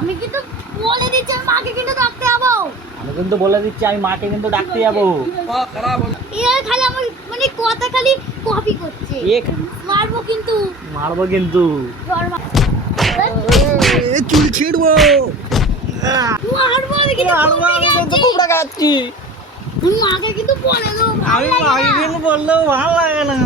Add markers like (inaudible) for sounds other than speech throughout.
আমি কিন্তু বলে দিচ্ছি আমি মাকে কিন্তু ডাকতে যাব। আমি কিন্তু বলে দিচ্ছি আমি মাকে কিন্তু ডাকতে যাব। এর খালি আমার মানে কথা খালি কপি করছে। মারবো কিন্তু। মারবো কিন্তু। চুল ছিড়বো। মারবো আমি কিন্তু কুমড়া খাচ্ছি। মাকে কিন্তু বলে দেবো আমি মাকে কিন্তু বললেও ভালো লাগে না।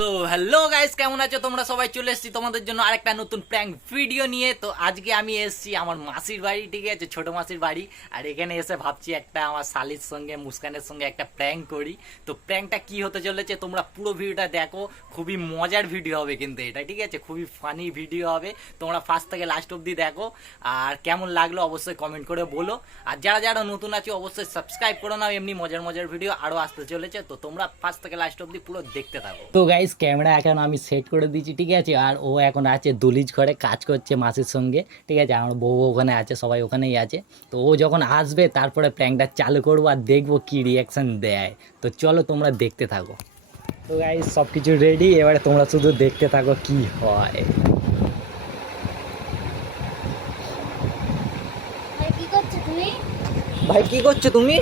তো হ্যালো গাইস কেমন আছো? তোমরা সবাই চলে এসেছি তোমাদের জন্য আরেকটা নতুন প্র্যাঙ্ক ভিডিও নিয়ে। তো আজকে আমি এসেছি আমার মাসির বাড়ি, ঠিক আছে? ছোট মাসির বাড়ি। আর এখানে এসে ভাবছি একটা আমার শালির সঙ্গে, মুস্কানের সঙ্গে একটা প্র্যাঙ্ক করি। তো প্র্যাঙ্কটা কি হতে চলেছে তোমরা পুরো ভিডিওটা দেখো। খুবই মজার ভিডিও হবে কিন্তু এটা, ঠিক আছে? খুবই ফানি ভিডিও হবে। তোমরা ফার্স্ট থেকে লাস্ট অবধি দেখো। আর কেমন লাগল অবশ্যই কমেন্ট করে বলো। আর যারা যারা নতুন আছে, অবশ্যই সাবস্ক্রাইব করো না এমনি মজার মজার ভিডিও আরও আসতে চলেছে। তো তোমরা ফার্স্ট থেকে লাস্ট অবধি পুরো দেখতে থাকো। তো গাইস ক্যামেরা এখন আমি সেট করে দিয়েছি ঠিক আছে? আর ও এখন আছে দলিজ ঘরে কাজ করছে মাসির সঙ্গে ঠিক আছে? আমার বউ ওখানে আছে সবাই ওখানেই আছে। তো ও যখন আসবে তারপরে প্র্যাঙ্কটা চালু করব আর দেখব কি রিয়াকশন দেয়। তো চলো তোমরা দেখতে থাকো। তো গাইস সব কিছু রেডি এবারে তোমরা শুধু দেখতে থাকো কি হয়। ভাই কি করছ তুমি?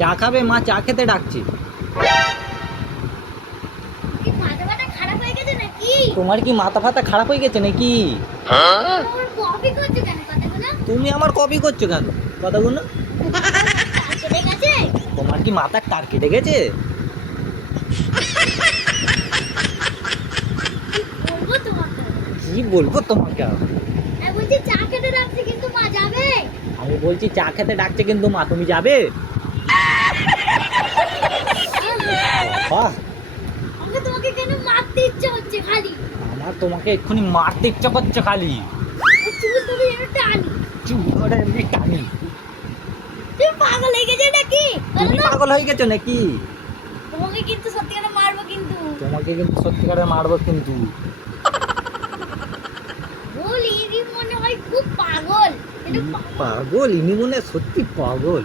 চা খাবে মা চা খেতে ডাকছে। তোমার কি মাথা ফাতা খারাপ হয়ে গেছে নাকি? তুমি আমার কপি করছ কেন? কথাগুলো? তোমার কি মাথার তার কেটে গেছে? কি বলব তোমাকে? আমি বলছি চা খেতে ডাকছে কিন্তু মা তুমি যাবে বাহ আমাকে তোমাকে কেন মারতে ইচ্ছে হচ্ছে খালি আমার তোমাকে এক্ষুনি মারতে ইচ্ছা করছে খালি। চুল তুমি এমনি টানি। পাগল হয়ে গেছে নাকি? তুমি পাগল হয়ে গেছো নাকি? তোমাকে কিন্তু সত্যি করে মারবো কিন্তু। তোমাকে কিন্তু সত্যিকারে মারবো কিন্তু। বলি ইনি মনে হয় খুব পাগল। পাগল ইনি মনে সত্যি পাগল।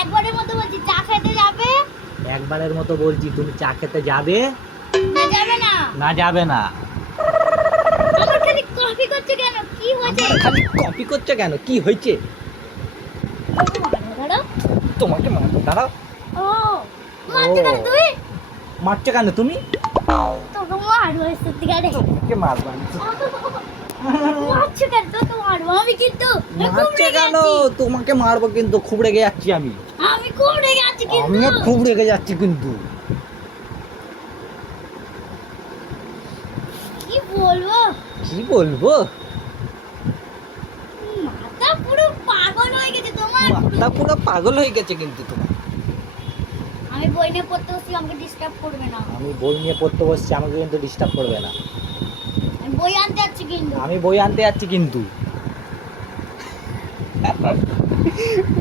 একবারের মতো বলছি চা খেতে যাবে? একবারের মতো বলছি তুমি চা খেতে যাবে? না যাবে না। আমার খালি কফি করছে কেন? কি হয়েছে? খালি কপি করছ কেন? কি হয়েছে? তোমাকে মারবো দাঁড়াও। ও মারছো কেন মারছো তুমি? তোকে মারবো আমি। কেন? তোকে মারবো আমি কিন্তু আমি খুব মারছো রেগে কেন? তোমাকে মারবো কিন্তু খুব রেগে যাচ্ছি আমি। আমি খুব রেগে আছি কিন্তু। আমিও খুব রেগে যাচ্ছি কিন্তু কি বলব কি বলব? মাথা পুরো পাগল হয়ে গেছে তোমার। মাথা পুরো পাগল হয়ে গেছে কিন্তু তোমার। আমি বই নিয়ে পড়তে বসছি আমাকে ডিস্টার্ব করবে না। আমি বই নিয়ে পড়তে বসছি আমাকে কিন্তু ডিস্টার্ব করবে না। আমি বই আনতে যাচ্ছি কিন্তু। আমি বই আনতে যাচ্ছি কিন্তু।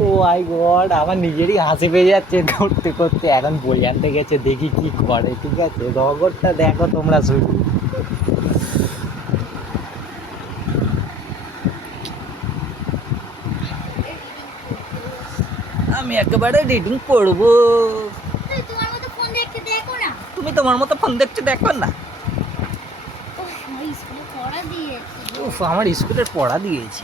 ও আই গড আমার নিজেরই হাসি পেয়ে যাচ্ছে করতে করতে। এখন বই আনতে গেছে দেখি কি করে ঠিক আছে? রগরটা দেখো তোমরা শুধু। আমি একেবারে রিডিং না। তুমি তোমার মতো ফোন দেখছ দেখো না। উফ, আমার স্কুলের পড়া দিয়েছে।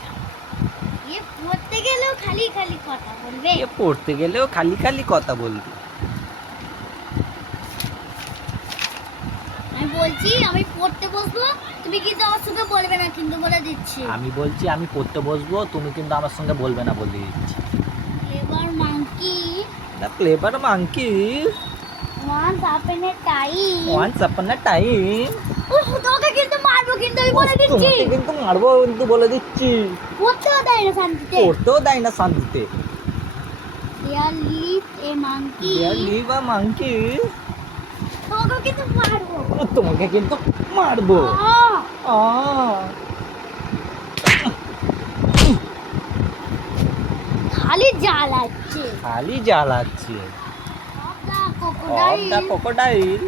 পড়তে গেলেও খালি খালি কথা বলবে। পড়তে গেলেও খালি খালি কথা বলবি। আমি বলছি আমি পড়তে বসবো তুমি কিন্তু আমার সঙ্গে বলবে না কিন্তু বলে দিচ্ছি। আমি বলছি আমি পড়তে বসবো তুমি কিন্তু আমার সঙ্গে বলবে না বলে দিচ্ছি। The clever monkey once upon a time once upon a time উফ তোমাকে কিন্তু মারবো কিন্তু আমি বলে দিচ্ছি কিন্তু মারবো কিন্তু বলে দিচ্ছি পড়তেও দেয় না শান্তিতে পড়তেও দেয় না শান্তিতে there live a monkey live a monkey তোমাকে কিন্তু মারবো তোমাকে কিন্তু মারবো আহ! আ খালি জ্বালাচ্ছে। খালি জ্বালাচ্ছে। আছে কোকোডাইল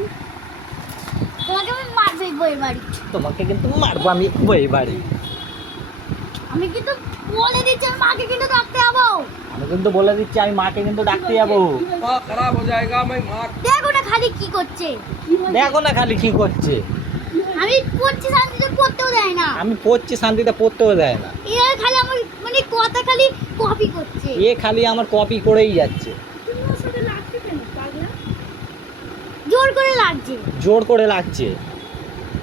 তোমাকে আমি মারবো বই বাড়ি। তোমাকে কিন্তু মারবো আমি বই বাড়ি। আমি কিন্তু বলে দিচ্ছি আমি মাকে কিন্তু ডাকতে যাব। আমি কিন্তু বলে দিচ্ছি আমি মাকে কিন্তু ডাকতে যাব। খারাপ হয়ে যায়গা আমি মা দেখো না খালি কি করছে। দেখো না খালি কি করছে। আমি পড়ছি শান্তিতে পড়তেও দেয় না। আমি পড়ছি শান্তিতে পড়তেও দেয় না। এরা খালি আমার মানে কথা খালি কপি করছে। এ খালি আমার কপি করেই যাচ্ছে। জোর করে লাগছে। জোর করে লাগছে।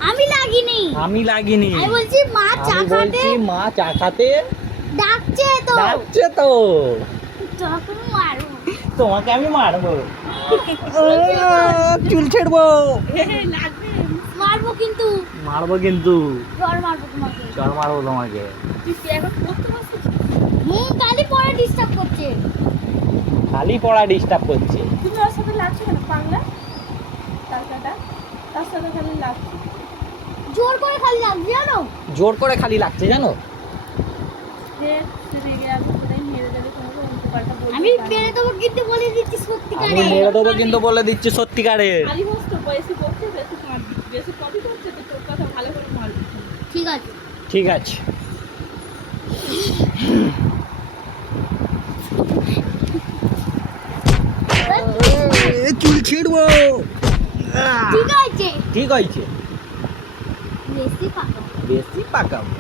আমি লাগিনি। আমি লাগিনি। আমি বলছি মা চা খাতে মা চা খাতে ডাকছে তো। ডাকছে তো। তখন মারো তোমাকে আমি মারবো। (laughs) চুল ছেড়বো। মারবো কিন্তু। মারবো কিন্তু। মারবো তোমাকে। মারবো তোমাকে। হুম খালি পরে ডিস্টার্ব করছে। খালি পড়া ডিস্টার্ব করছে। তুমি ওর সাথে লাগছো কেন? পাগলা? টাকাটা তার সাথে খালি লাগছে? জোর করে খালি লাগছে জানো? জোর করে খালি লাগছে জানো? আমি পারে। মেরে দেবো কিন্তু বলে দিচ্ছি সত্যিকারে। আমি মেরে দেবো কিন্তু বলে দিচ্ছি সত্যিকারে। খালি হোস তো বেশি বকছে বেশি মার বেশি কপি করছে তো তোর কথা ভালো করে মার ঠিক আছে। ঠিক আছে চুল ছিড়বো। ঠিক আছে। ঠিক হয়েছে বেশি পাকা বেশি পাকাবো।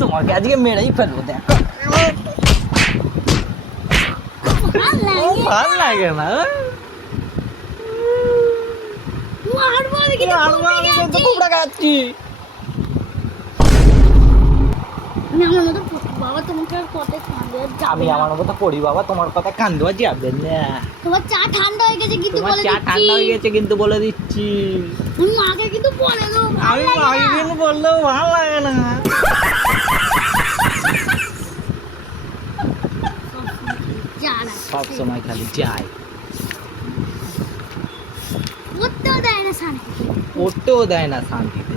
তোমাকে আজকে। মেরেই ফেলব দেখো। ভালো লাগে। না। কুমড়া খাচ্ছি। আমার মতো। বাবা তোমাকে আর কত কাঁদে আমি আমার মতো পড়ি বাবা তোমার কথা কান দেওয়া যাবে না। তোমার চা ঠান্ডা হয়ে গেছে কিন্তু তোমার বলে চা ঠান্ডা হয়ে গেছে কিন্তু বলে দিচ্ছি। তুমি মাকে কিন্তু বলে ভালো আমি মাকে বললেও ভালো লাগে না। সব সময় খালি চাই করতেও দেয় না শান্তি পড়তেও দেয় না শান্তিতে।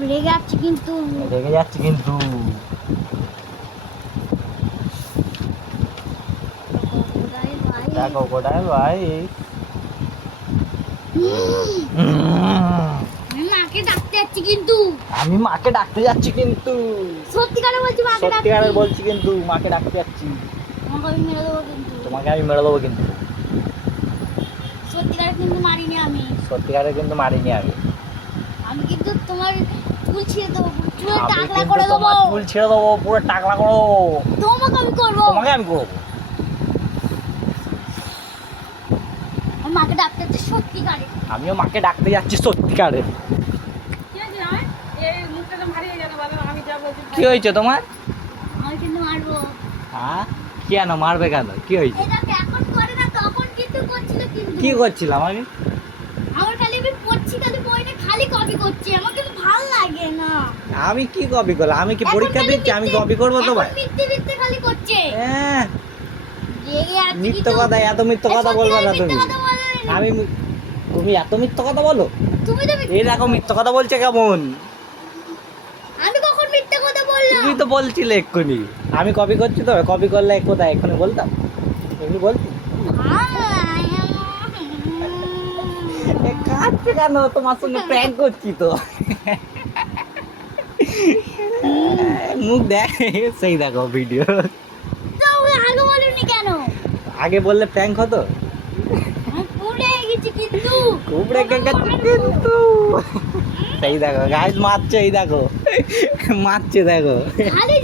রেগে যাচ্ছে কিন্তু। রেগে যাচ্ছে কিন্তু। দেখো কোটায় ভাই। মাকে ডাকতে যাচ্ছি কিন্তু। আমি মাকে ডাকতে যাচ্ছি কিন্তু। সত্যিকারে বলছি মাকে ডাকতে। সত্যিকারের বলছি কিন্তু মাকে ডাকতে যাচ্ছি। তোমাকে আমি মেরে দেবো কিন্তু। তোমাকে আমি মেরে দেবো কিন্তু। সত্যিকারে কিন্তু মারিনি আমি। সত্যিকারের কিন্তু মারিনি আমি। আমি কিন্তু তোমার চুল ছিঁড়ে দেবো টাকলা করে দেবো। তোমার চুল ছেড়ে দেবো পুরো টাকলা করে দেবো তোমাকে আমি করব। তোমাকে আমি করব। মাকে ডাকতে যাচ্ছে সত্যিকারে। আমিও মাকে ডাকতে যাচ্ছি সত্যিকারের কি হয়ে হয়েছে তোমার? আমি কিন্তু মারবো। হ্যাঁ? কেন মারবে কেন? কি হয়েছে? এটা এখন করে না তখন কিন্তু করছিল কিন্তু। কি করছিলাম আমি? আমার খালি আমি পড়ছি খালি বইটা খালি কপি করছি আমার কিন্তু ভালো লাগে না। আমি কি কপি করলাম? আমি কি পরীক্ষা দিচ্ছি? আমি কপি করব তো ভাই মিথ্যে মিথ্যে খালি করছে। হ্যাঁ। মিথ্য কথা এত মিথ্য কথা বলব না তুমি। আমি তুমি এত মিথ্য কথা বলো? তুমি তো দেখো মিথ্য কথা বলছে কেমন? আমি কখন মিথ্যে কথা বললাম? তুমি তো বলছিলে এক্ষুনি। আমি কপি করছি তো কপি করলে কোথায়? এক্ষুনি বলতাম? এমনি বলছি এ কাঁদছে কেন তোমার সঙ্গে প্র্যাঙ্ক করছি তো? মুখ দেখ সেই দেখো ভিডিও আগে বলুনি কেন? আগে বললে প্র্যাঙ্ক হতো? গেছি কিন্তু। সেই দেখো মারছে এই দেখো। মারছে দেখো। খালি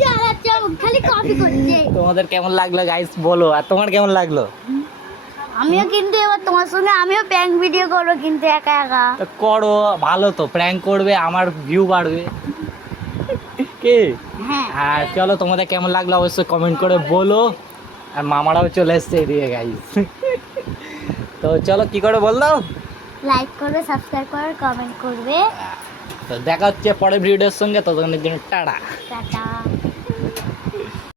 খালি কপি করছে। তোমাদের কেমন লাগল গাইস বলো আর তোমার কেমন লাগল? আমিও কিন্তু এবার তোমার সঙ্গে আমিও প্র্যাঙ্ক ভিডিও করব কিন্তু একা একা। করো ভালো তো প্র্যাঙ্ক করবে আমার ভিউ বাড়বে। কে? হ্যাঁ। আর চলো তোমাদের কেমন লাগল অবশ্যই কমেন্ট করে বলো। আর মামারাও চলে এসছে এদিকে গাইজ তো চলো কি করে বল দাও? লাইক করবে সাবস্ক্রাইব করবে কমেন্ট করবে। তো দেখা হচ্ছে পরের ভিডিওর সঙ্গে ততক্ষণের জন্য টাটা। টাটা।